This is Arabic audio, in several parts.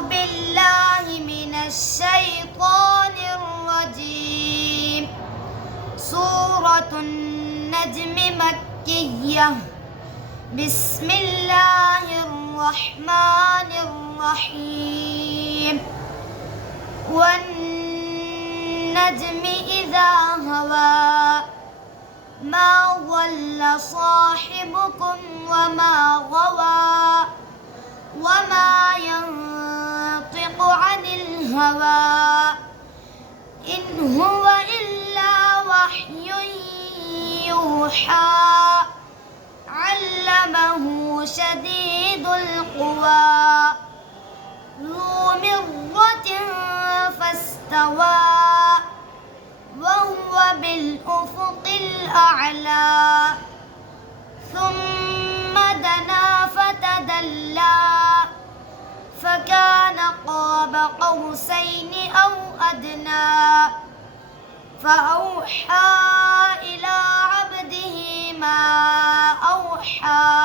بالله من الشيطان الرجيم. سورة النجم مكية. بسم الله الرحمن الرحيم. والنجم إذا هوى ما ضل صاحبكم وما غوى وما ينطق عن الهوى إن هو إلا وحي يوحى. علمه شديد القوى ذو مرة فاستوى وهو بالأفق الأعلى. ثم دنا فتدلى فكان قاب قوسين أو أدنى. فأوحى إلى عبده ما أوحى.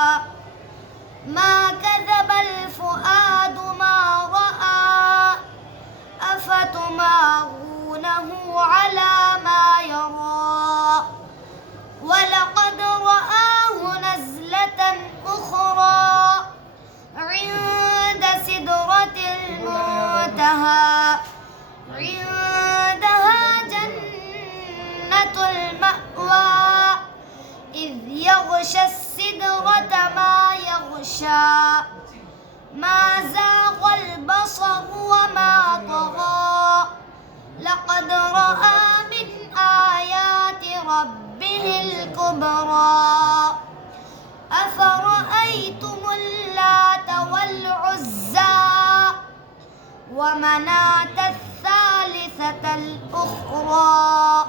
ما كذب الفؤاد ما رأى. أفتمارونه على ما يرى. ولقد رآه نزلة أخرى عند سدرة المنتهى. عندها جنة المأوى إذ يغشى السدرة ما يغشى. ما زاغ البصر وما طغى. لقد رأى من آيات ربه الكبرى. أفرأيتم اللات والعزى ومناة الثالثة الأخرى.